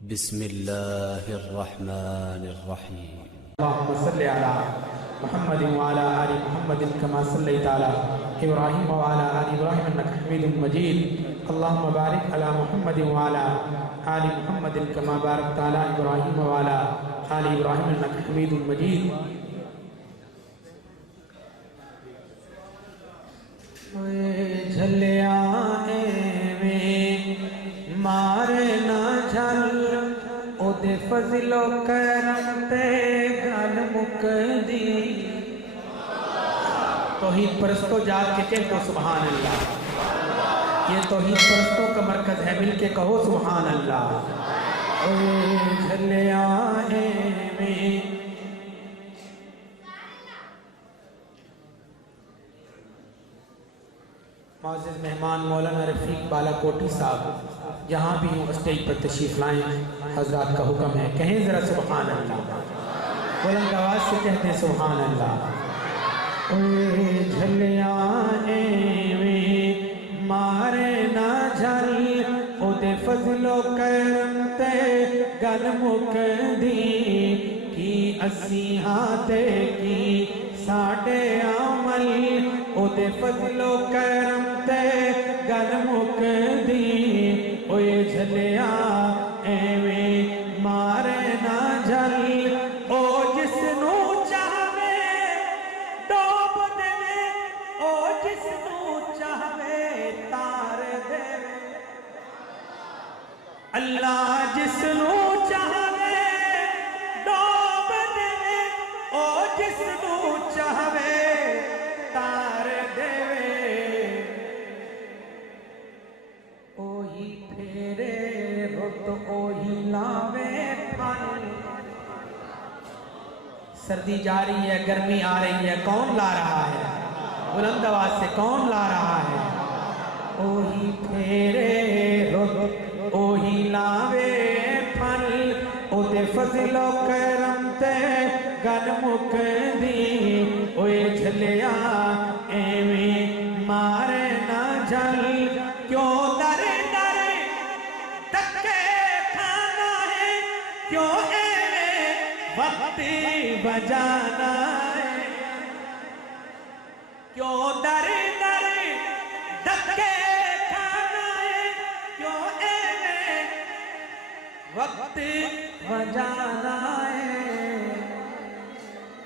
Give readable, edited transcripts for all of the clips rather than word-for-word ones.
بسم الله الرحمن الرحيم. اللهم صل على محمد وعلى آل محمد كما صليت على إبراهيم وعلى آل إبراهيم إنك حميد مجيد. اللهم بارك على محمد وعلى آل محمد كما باركت على إبراهيم وعلى آل إبراهيم إنك حميد مجيد. جھلیا مارے نہ جھل او دے فضل و کرم تے گل مک دی. توحید پرستو جاگ کے کہہ دو سبحان اللہ. یہ توحید پرستوں کا مرکز ہے، مل کے کہو سبحان اللہ. اے جھلیا میں معزز مہمان مولانا رفیق بالا کوٹی صاحب جہاں بھی ہوں اسٹیج پر تشریف لائیں. حضرات کا حکم ہے کہیں ذرا سبحان اللہ، بلند آواز سے کہتے ہیں سبحان اللہ. اے جھلیا ایویں مارے نہ جھل او دے فضل و کرم تے گل مک دی. کی اسی ہاتھے کی ساڑھے عمل او دے فضل و کرم تے گل مک دی. اوے جھلیا ایویں مارے نہ جھل او جس نو چاہوے ڈوب دے، او جس نو چاہوے تار دے. اللہ جس نو چاہوے ڈوب دے، او جس نو چاہوے تار دے. اوہی پھیرے رت اوہی لاوے پھل. سردی جا رہی ہے، گرمی آ رہی ہے، کون لا رہا ہے؟ بلند آواز سے کون لا رہا ہے؟ اوہی پھیرے رت اوہی لاوے پھل او دے فضل و کرم تے گل مک دی. اوے جھلیا ایویں مارے نہ جھل کیوں در در دھکے کھانا ہے، کیوں ایویں وقت بجانا ہے. کیوں در در دھکے کھانا ہے، کیوں ایویں وقت بجانا ہے.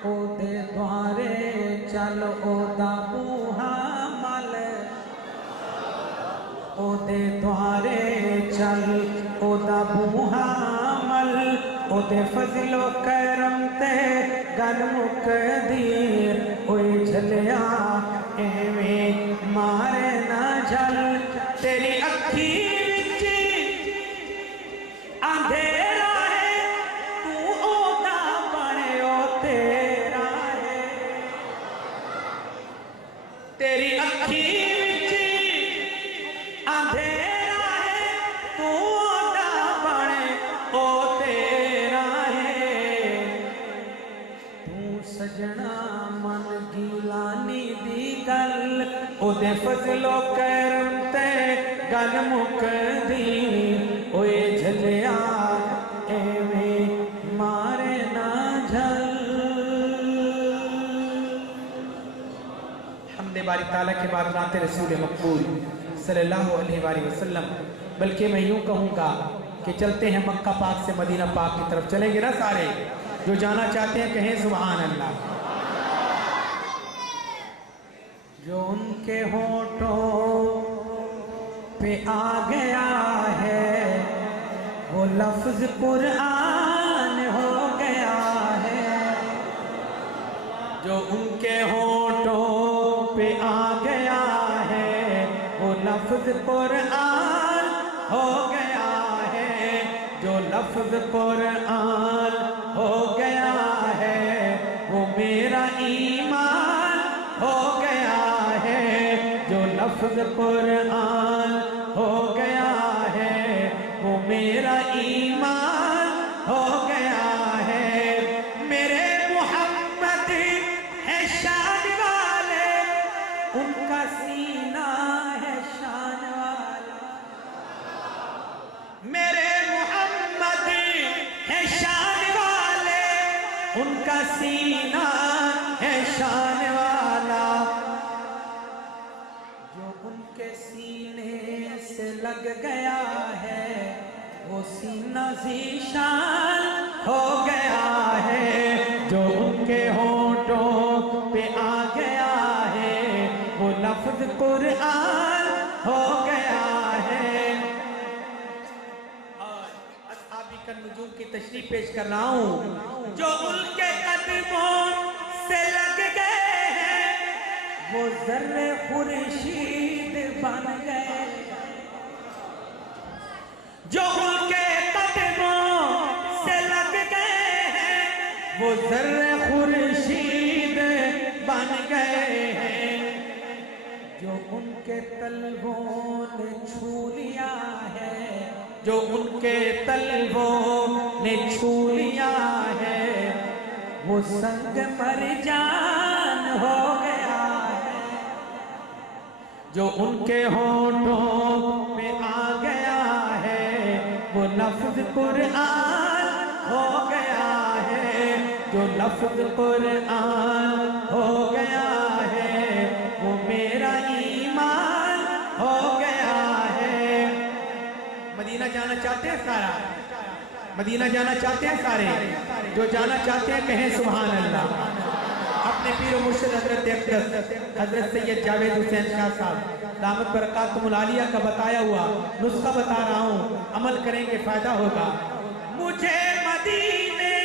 او دے دوارے چل او دا بوہا مل، او دے دوارے چل او دا بوہا مل. او دے فضل و کرم تے گل مک دی. اوے جھلیا ایویں مارے نہ جھل تیری اکھی وچ اندھیرا ہے، تو او دا بنے او تیرا ہے. تیری اکھی وچ اندھیرا ہے، تو او دا بنے او تیرا ہے. تو سجنا من گیلانی دی گل او دے فضل و کرم تے گل مک دی. اوے جھلیا ایویں مارے نہ جھل. حمد باری تعالیٰ کے بعد نعت رسول مقبول صلی اللہ علیہ وآلہ وسلم. بلکہ میں یوں کہوں گا کہ چلتے ہیں مکہ پاک سے مدینہ پاک کی طرف. چلیں گے نا سارے؟ جو جانا چاہتے ہیں کہیں سبحان اللہ. جو ان کے ہونٹوں پہ آ گیا ہے وہ لفظ قرآن ہو گیا ہے. جو ان کے ہونٹوں پہ آ گیا ہے وہ لفظ قرآن ہو گیا ہے. جو لفظ قرآن ہو گیا ہے وہ میرا ایمان ہو گیا ہے. جو لفظ قرآن ہو گیا ہے وہ میرا ایمان ہو گیا ہے. میرے محمد ہے شان والے، ان کا سینہ ہے شان والا. میرے محمد ان کا سینہ ہے شان والا، جو ان کے سینے سے لگ گیا ہے وہ سینہ ذیشان ہو گیا ہے، جو ان کے ہونٹوں پہ آ گیا ہے وہ لفظ قرآن ہو گیا ہے۔ اور اصحابی کا نجوم کی تشریح پیش کر رہا ہوں، جو ان کے قدموں سے لگ گئے ہیں وہ ذرے خورشید بن گئے، جو ان کے قدموں سے لگ گئے ہیں وہ ذرے خورشید بن گئے ہیں، جو ان کے طلبوں نے چھو لیا ہے، جو ان کے طلبوں نے چھو لیا ہے وہ سنگ مرجان ہو گیا ہے، جو ان کے ہونٹوں میں آ گیا ہے وہ لفظ قرآن ہو گیا ہے، جو لفظ قرآن ہو گیا ہے وہ میرا ایمان ہو گیا ہے۔ مدینہ جانا چاہتے ہیں سارا؟ مدینہ جانا چاہتے ہیں سارے؟ جو جانا چاہتے ہیں کہیں سبحان اللہ۔ اپنے پیر و مرشد حضرت اقدس حضرت سید جاوید حسین شاہ صاحب دامت برکاتہم العالیہ کا بتایا ہوا نسخہ بتا رہا ہوں، عمل کریں گے فائدہ ہوگا۔ مجھے مدینے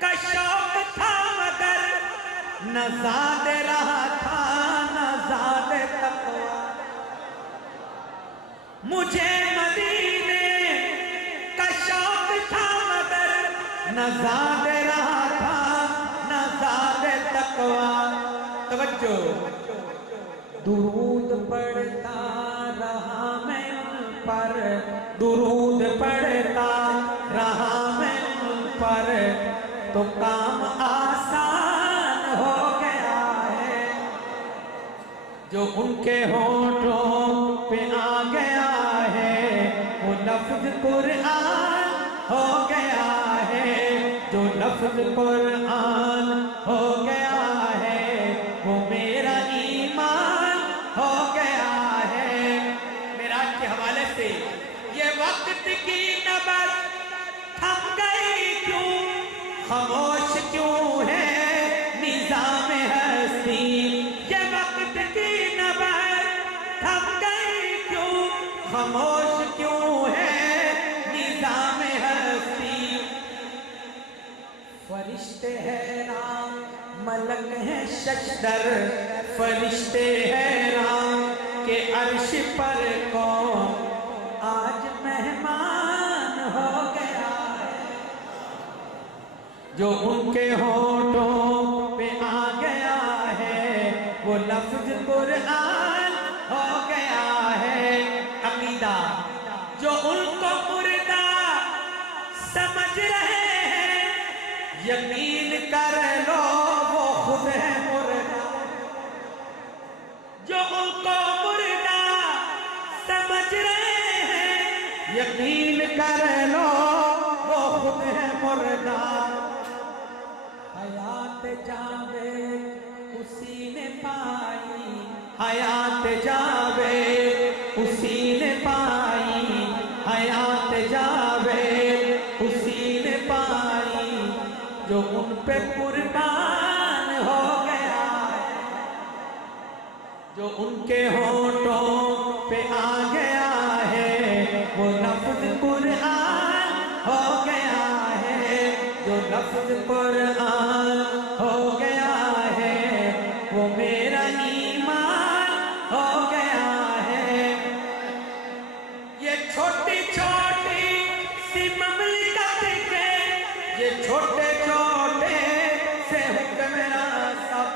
کا شوق تھا مگر نہ زاد رہا تھا نہ زاد تقوی، مجھے مدینے کا شوق تھا مگر نہ زاد رہا تھا نہ زاد تقوی۔ توجہ، درود پڑھتا رہا میں ان پر، درود پڑھتا رہا میں ان پر تو کام آسان ہو گیا ہے، جو ان کے ہونٹوں پہ آ گیا ہے وہ لفظ قرآن ہو گیا ہے، جو لفظ قرآن ہو گیا ہے وہ میرا ایمان ہو گیا ہے۔ معراج کے حوالے سے یہ وقت کی نبض تھم گئی کیوں، خاموش کیوں ہے نظام ہستی، یہ وقت کی نبض تھم گئی کیوں، خاموش کیوں ہے نظام ہستی۔ فرشتے حیران ملک ہیں ششدر، فرشتے حیران کہ عرش پر کون آج مہمان ہو گیا ہے، جو ان کے ہونٹوں پہ آ گیا ہے وہ لفظ قرآن ہو گیا ہے۔ عقیدہ، جو ان کو مردہ سمجھ رہے ہیں یقین کر لو وہ خود ہے مردہ، جو ان کو مردہ سمجھ رہے ہیں یقین کر لو وہ خود ہے مردہ۔ حیات جاوید اسی نے پائی، حیات جاوید اسی نے پائی، حیات جاوید اسی نے پائی، جو ان پہ قربان ہو گیا ہے، جو ان کے ہونٹوں پہ آ گیا ہے وہ لفظ قرآن ہو گیا ہے، جو لفظ قرآن ہو گیا ہے وہ میرا ایمان ہو گیا ہے۔ یہ چھوٹی چھوٹی سی مملکت کے یہ چھوٹے چھوٹے سے حکمراں سب،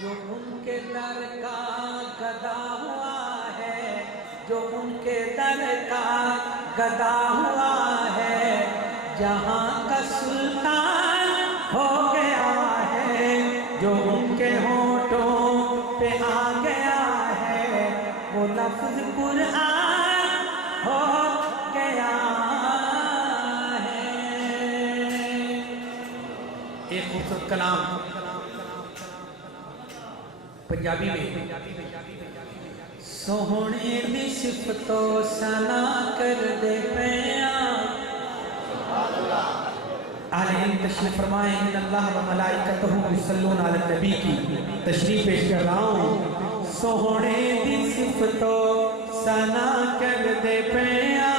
جو ان کے در کا گدا ہوا ہے، جو ان کے در کا گدا ہوا ہے، جہاں کا سلطان ہو گیا ہے، جو ان کے ہونٹوں پہ آ گیا ہے وہ لفظ قرآن ہو گیا ہے۔ خوبصورت کلام پنجابی میں سوہنے دی صفتو سنا کر دے پیاں اہل ہند تشریف فرمائیں ان اللہ و ملائکتہ یصلون علی النبی کی تشریف پیش کر رہا ہوں سوہنے دی صفتو سنا کر دے پیاں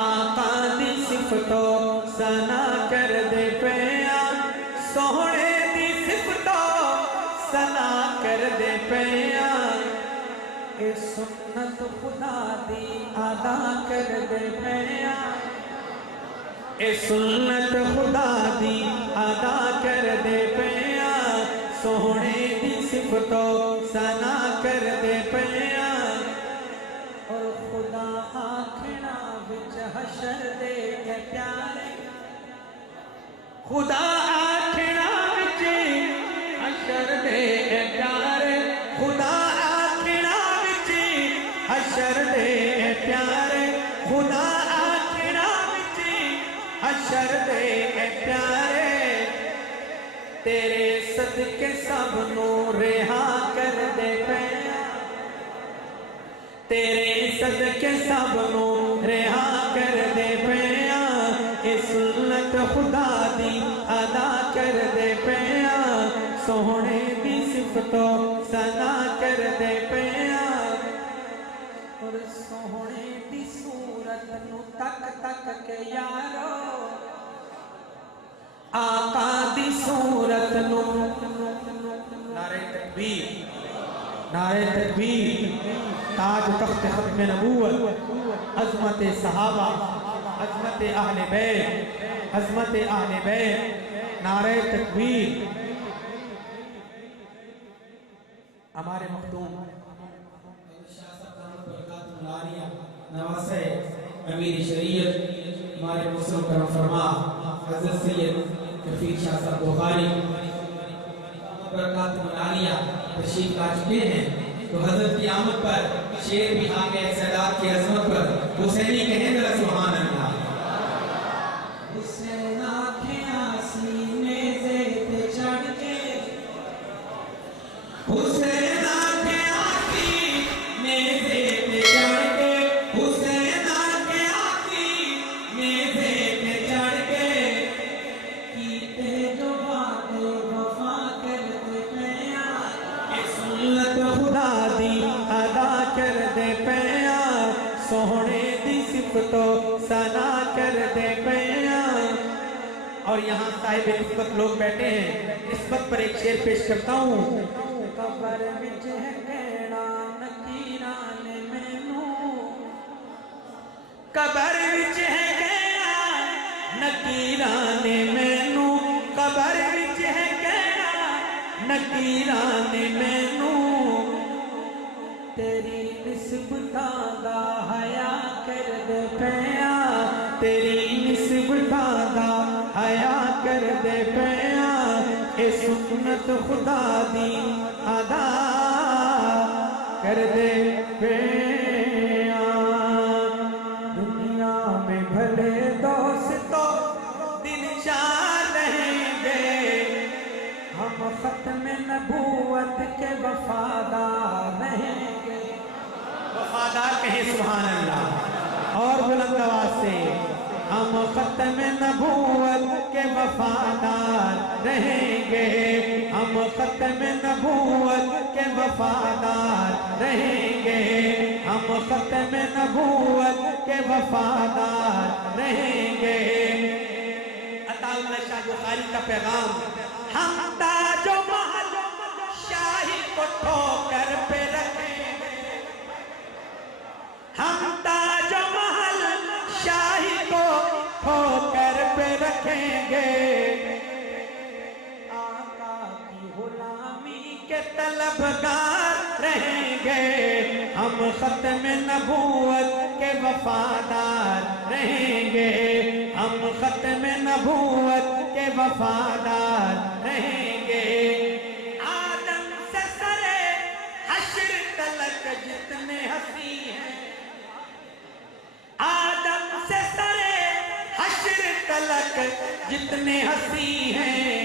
آقا دی صفتو سنا کر دے پیاں سوہنے دی صفتو سنا کر دے پیاں اے سنت خدا دی ادا کر دے پیاں اے سنت خدا دی ادا کر دے پیاں سوہنے دی صفتو سنا کر دے پیاں اور خدا آکھنا وچ حشر دے اے پیارے خدا آکھنا وچ حشر دے اے پیارے خدا آکھنا وچ حشر دے اے پیارے خدا آکھنا وچ حشر دے اے پیارے تیرے صدقے سب نو رہا کر دے پیاں تیرے صدقے سب نو رہا کر دے پیاں اے سنت خدا دی ادا کر دے پیاں سوہنے دی صفتو سنا کر دے پیاں اور سوہنے دی صورت نو تک تک کے یارو آقا دی صورت نو نعرہ تکبیر نعرہ تکبیر تاج تخت ختم نبوت عظمت صحابہ عظمت اہل بیت عظمت اہل بیت نعرہ تکبیر ہمارے مختوم نواسے امیر شریعت ہمارے مسلم کرم فرما حضرت سید کفیل شاہ صاحب بخاری برکات منالیہ تشریف لا چکے ہیں تو حضرت کی آمد پر شیر بھی آگے سادات کی عظمت پر حسینی کہیں ذرا سبحان اللہ حسین آنکھیں سینے سے چڑھ کے حسین آنکھیں سینے سے چڑھ کے حسین آنکھیں سینے سے چڑھ کے کیتے جو وعدے وفا کرتے پیاں اے سنت خدا دی ادا کر دے پیاں سوہنے دی صفتو سنا کر دے پیاں اور یہاں صاحب نسبت لوگ بیٹھے ہیں نسبت پر ایک شعر پیش کرتا ہوں قبر وچ ہے کیڑا نکیراں نے مینوں قبر وچ ہے کیڑا نکیراں نے مینوں قبر وچ ہے کیڑا نکیراں نے مینوں تیری نسبتاں دا حیا کر دے پیاں تیری نسبتاں دا حیا کر دے پیاں اے سنت خدا دی ادا کر دے پیاں دنیا میں بھلے دوستوں دن چار رہیں گے ہم ختم نبوت کے وفادار رہیں گے وفادار کہیں سبحان اللہ اور بلند آواز سے ہم ختم نبوت کے وفادار رہیں گے ہم ختم نبوت کے وفادار رہیں گے ہم ختم نبوت کے وفادار رہیں گے عطا اللہ شاہ بخاری کا پیغام ہم تاج و محل شاہی کو ٹھوکر پہ رکھیں گے ہم تاج و محل شاہی کو ٹھوکر پہ رکھیں گے آقا کی غلامی کے طلبگار رہیں گے ہم ختم نبوت کے وفادار رہیں گے ہم ختم نبوت کے وفادار رہیں گے آدم سے سرے حشر تلک جتنے ہستی ہیں آدم سے سرے حشر تلک جتنے ہستی ہیں